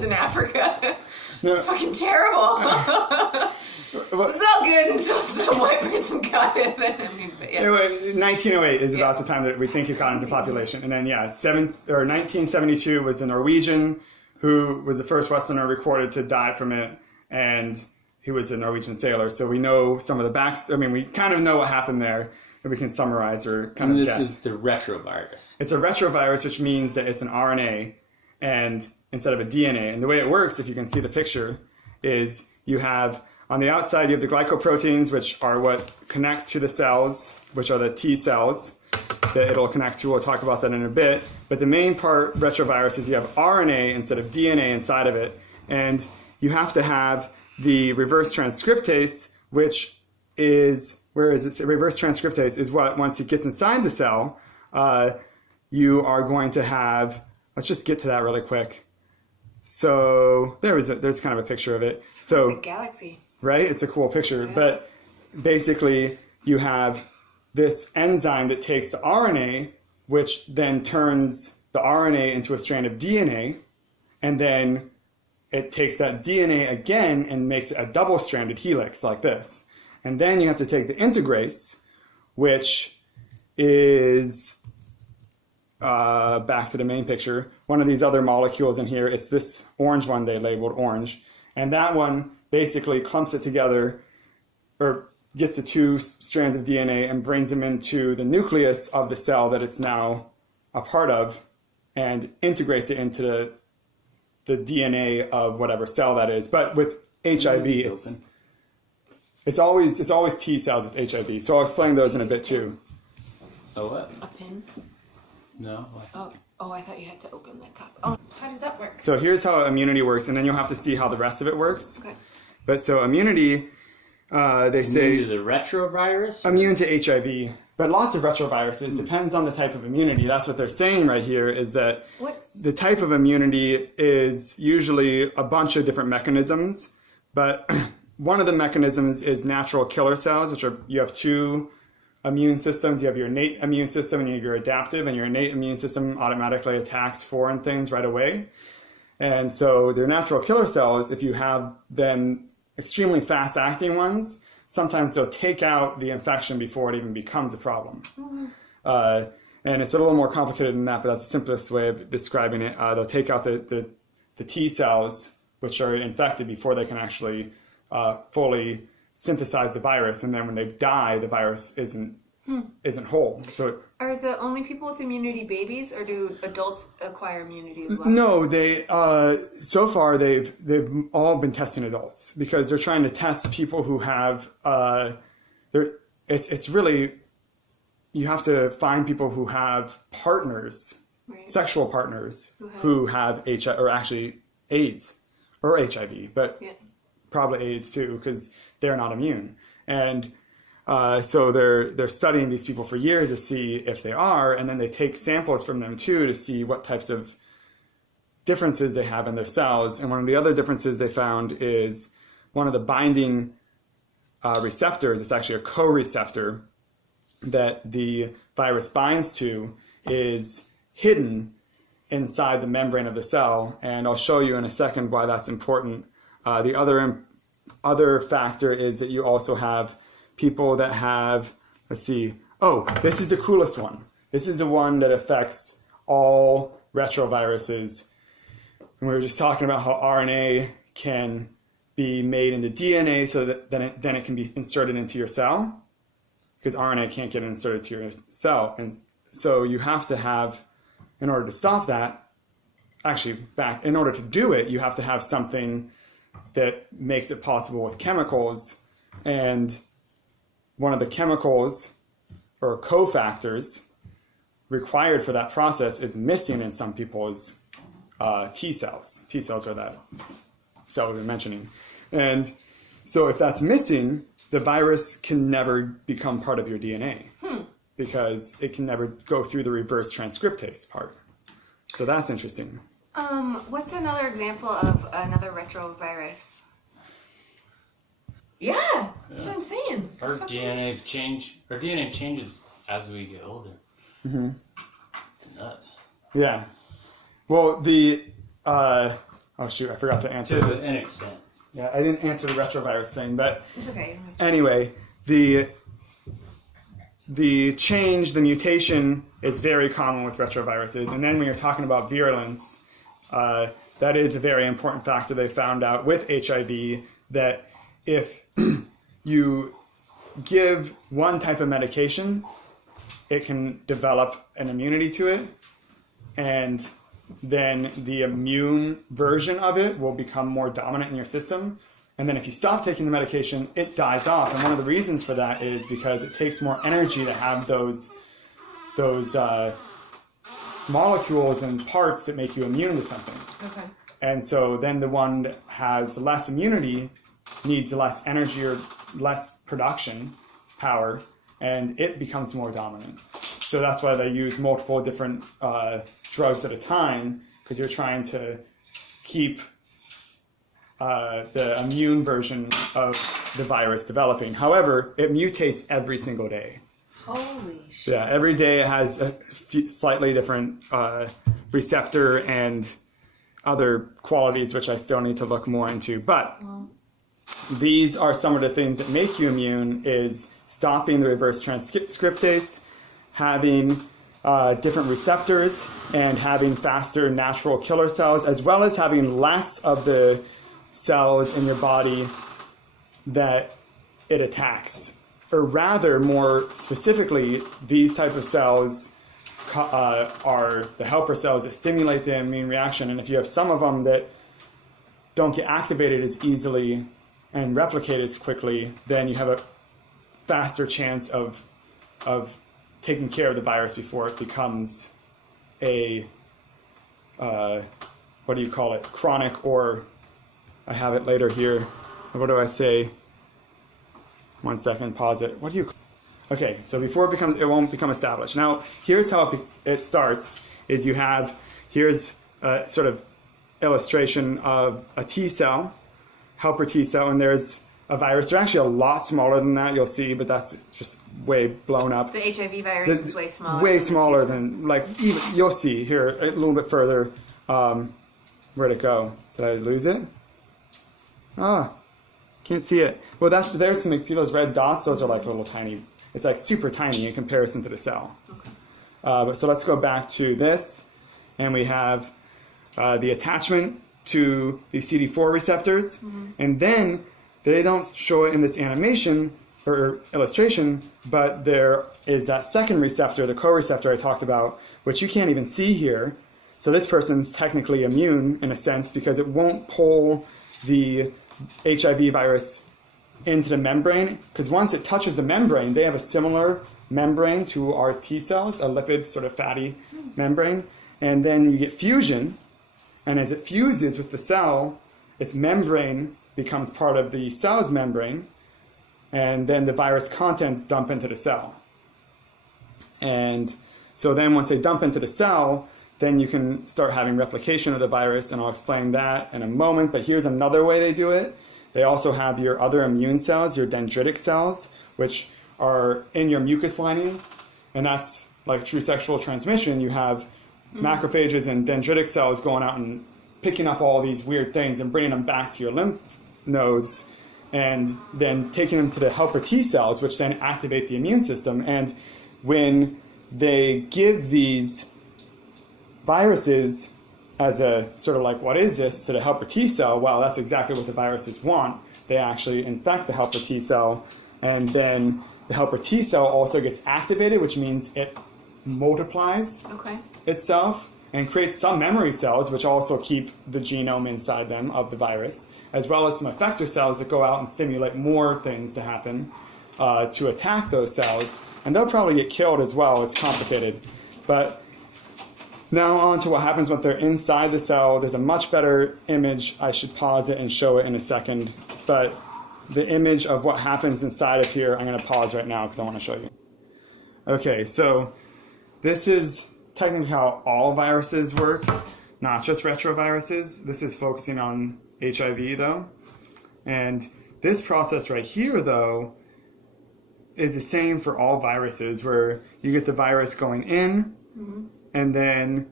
was in Africa. No. It's fucking terrible. It was all good until some white person got it. I mean, but yeah. 1908 is about the time that we think it got into population. And then, 1972 was a Norwegian who was the first Westerner recorded to die from it. And he was a Norwegian sailor. So we know some of the we kind of know what happened there. That we can summarize or kind of guess. This is the retrovirus. It's a retrovirus, which means that it's an RNA and instead of a DNA. And the way it works, if you can see the picture, is you have, on the outside, you have the glycoproteins, which are what connect to the cells, which are the T cells that it'll connect to. We'll talk about that in a bit. But the main part, retrovirus, is you have RNA instead of DNA inside of it. And you have to have the reverse transcriptase, which is... Where is it? Reverse transcriptase is what, once it gets inside the cell, you are going to have, let's just get to that really quick. So there's kind of a picture of it. So a galaxy. Right? It's a cool picture. Yeah. But basically you have this enzyme that takes the RNA, which then turns the RNA into a strand of DNA, and then it takes that DNA again and makes it a double-stranded helix like this. And then you have to take the integrase, which is, back to the main picture, one of these other molecules in here. It's this orange one they labeled orange. And that one basically clumps it together, or gets the two strands of DNA and brings them into the nucleus of the cell that it's now a part of, and integrates it into the DNA of whatever cell that is. But with HIV, it's always T cells with HIV. So I'll explain those in a bit too. Oh, what? A pin? No. Oh, I thought you had to open the top. Oh, how does that work? So here's how immunity works, and then you'll have to see how the rest of it works. Okay. But so immunity, they say... Immune to the retrovirus? Immune to HIV. But lots of retroviruses, depends on the type of immunity. That's what they're saying right here, is that the type of immunity is usually a bunch of different mechanisms, but... One of the mechanisms is natural killer cells, which are, you have two immune systems. You have your innate immune system and you have your adaptive, and your innate immune system automatically attacks foreign things right away. And so their natural killer cells, if you have them extremely fast acting ones, sometimes they'll take out the infection before it even becomes a problem. And it's a little more complicated than that, but that's the simplest way of describing it. They'll take out the T cells, which are infected before they can actually fully synthesize the virus, and then when they die, the virus isn't whole. So are the only people with immunity babies, or do adults acquire immunity as well? No, they so far they've all been testing adults, because they're trying to test people who have it's really, you have to find people who have partners, sexual partners who have HIV, or actually AIDS or HIV, but probably AIDS too, because they're not immune. And so they're studying these people for years to see if they are, and then they take samples from them too to see what types of differences they have in their cells. And one of the other differences they found is one of the binding receptors, it's actually a co-receptor that the virus binds to, is hidden inside the membrane of the cell. And I'll show you in a second why that's important. The other factor is that you also have people that have, let's see, this is the coolest one. This is the one that affects all retroviruses. And we were just talking about how RNA can be made into DNA so that then it can be inserted into your cell, because RNA can't get inserted to your cell. And so you have to have, in order to stop that, in order to do it, you have to have something that makes it possible with chemicals. And one of the chemicals or cofactors required for that process is missing in some people's T cells. T cells are that cell we were mentioning. And so if that's missing, the virus can never become part of your DNA because it can never go through the reverse transcriptase part. So that's interesting. What's another example of another retrovirus? Yeah, that's what I'm saying. Our DNA changes as we get older. Mm-hmm. It's nuts. Yeah. Well, I'll Oh shoot, I forgot to answer. To an extent. Yeah, I didn't answer the retrovirus thing, but It's okay. anyway, the change, the mutation is very common with retroviruses. And then when you're talking about virulence, that is a very important factor they found out with HIV, that if you give one type of medication, it can develop an immunity to it, and then the immune version of it will become more dominant in your system. And then if you stop taking the medication, it dies off. And one of the reasons for that is because it takes more energy to have those molecules and parts that make you immune to something. Okay. And so then the one that has less immunity needs less energy or less production power, and it becomes more dominant. So that's why they use multiple different drugs at a time, because you're trying to keep the immune version of the virus developing. However, it mutates every single day. Holy shit. Yeah, every day it has a slightly different receptor and other qualities, which I still need to look more into. But these are some of the things that make you immune: is stopping the reverse transcriptase, having different receptors, and having faster natural killer cells, as well as having less of the cells in your body that it attacks. Or rather, more specifically, these type of cells are the helper cells that stimulate the immune reaction. And if you have some of them that don't get activated as easily and replicate as quickly, then you have a faster chance of taking care of the virus before it becomes a what do you call it? Chronic, or I have it later here. What do I say? 1 second, pause it. What do you? Okay, so before it won't become established. Now, here's how it starts: is you have, here's a sort of illustration of a T cell, helper T cell, and there's a virus. They're actually a lot smaller than that, you'll see, but that's just way blown up. The HIV virus is way smaller. Way smaller than, like, even, you'll see here a little bit further. Where'd it go? Did I lose it? Can't see it. Well, there's some, see those red dots? Those are like little tiny, it's like super tiny in comparison to the cell. Okay. So let's go back to this, and we have the attachment to the CD4 receptors, and then they don't show it in this animation or illustration, but there is that second receptor, the co-receptor I talked about, which you can't even see here. So this person's technically immune in a sense, because it won't pull the HIV virus into the membrane, because once it touches the membrane, they have a similar membrane to our T cells, a lipid sort of fatty membrane, and then you get fusion, and as it fuses with the cell, its membrane becomes part of the cell's membrane, and then the virus contents dump into the cell. And so then once they dump into the cell, then you can start having replication of the virus, and I'll explain that in a moment. But here's another way they do it. They also have your other immune cells, your dendritic cells, which are in your mucus lining, and that's like through sexual transmission. You have macrophages and dendritic cells going out and picking up all these weird things and bringing them back to your lymph nodes, and then taking them to the helper T cells, which then activate the immune system. And when they give these viruses as a sort of like, what is this, to the helper T cell, well, that's exactly what the viruses want. They actually infect the helper T cell, and then the helper T cell also gets activated, which means it multiplies itself and creates some memory cells, which also keep the genome inside them of the virus, as well as some effector cells that go out and stimulate more things to happen to attack those cells. And they'll probably get killed as well. It's complicated. But now on to what happens when they're inside the cell. There's a much better image. I should pause it and show it in a second. But the image of what happens inside of here, I'm going to pause right now because I want to show you. Okay, so this is technically how all viruses work, not just retroviruses. This is focusing on HIV, though. And this process right here, though, is the same for all viruses, where you get the virus going in, and then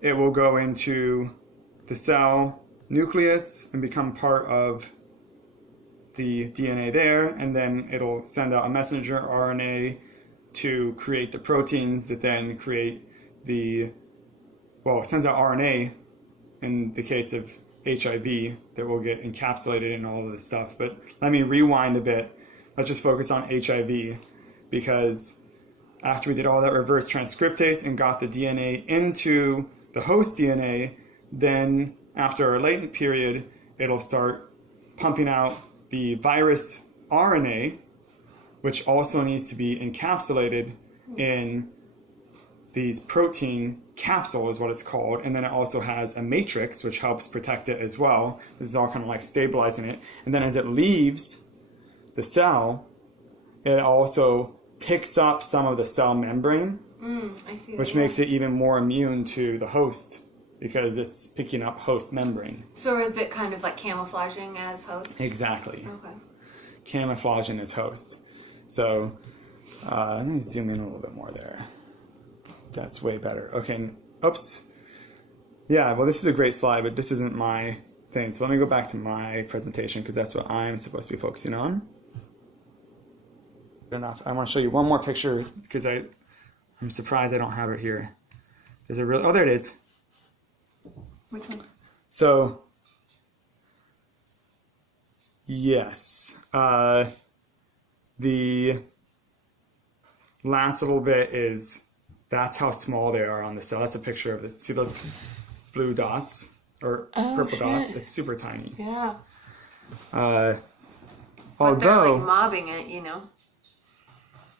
it will go into the cell, nucleus and become part of the DNA there, and then it'll send out a messenger RNA to create the proteins that then create it sends out RNA in the case of HIV that will get encapsulated in all of this stuff. But let me rewind a bit. Let's just focus on HIV, because after we did all that reverse transcriptase and got the DNA into the host DNA, then after a latent period, it'll start pumping out the virus RNA, which also needs to be encapsulated in these protein capsule is what it's called. And then it also has a matrix, which helps protect it as well. This is all kind of like stabilizing it. And then as it leaves the cell, it also picks up some of the cell membrane, which makes it even more immune to the host, because it's picking up host membrane. So is it kind of like camouflaging as host? Exactly. Okay. Camouflaging as host. So let me zoom in a little bit more there. That's way better. Okay. Oops. Yeah, well, this is a great slide, but this isn't my thing. So let me go back to my presentation, because that's what I'm supposed to be focusing on. Good enough. I want to show you one more picture, because I'm surprised I don't have it here. There's a real... Oh, there it is. Which one? So, yes. The last little bit is, that's how small they are on the cell. That's a picture of it. See those blue dots or purple dots? It's super tiny. Yeah. Although, they're like mobbing it, you know.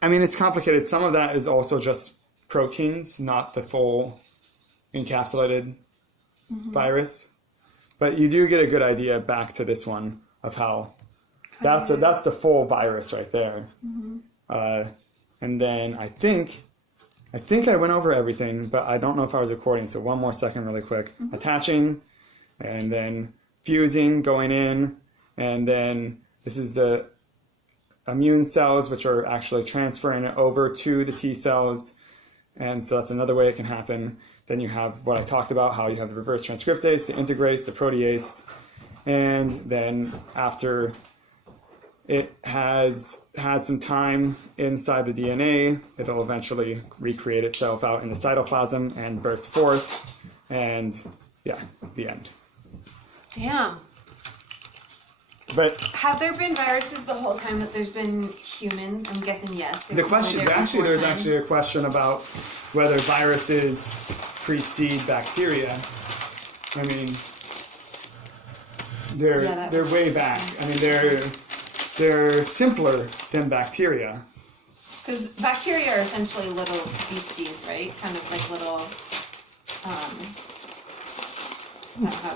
I mean, it's complicated. Some of that is also just proteins, not the full encapsulated virus. But you do get a good idea back to this one of how that's the full virus right there. And then I think I went over everything, but I don't know if I was recording. So one more second really quick. Attaching, and then fusing, going in, and then this is the immune cells, which are actually transferring it over to the T cells. And so that's another way it can happen. Then you have what I talked about, how you have the reverse transcriptase, the integrase, the protease. And then after it has had some time inside the DNA, it'll eventually recreate itself out in the cytoplasm and burst forth. And yeah, the end. Damn. But have there been viruses the whole time that there's been humans? I'm guessing yes. The question, there's actually a question about whether viruses precede bacteria. I mean, they're way back. I mean, they're simpler than bacteria. Because bacteria are essentially little beasties, right? Kind of like little, I don't know how to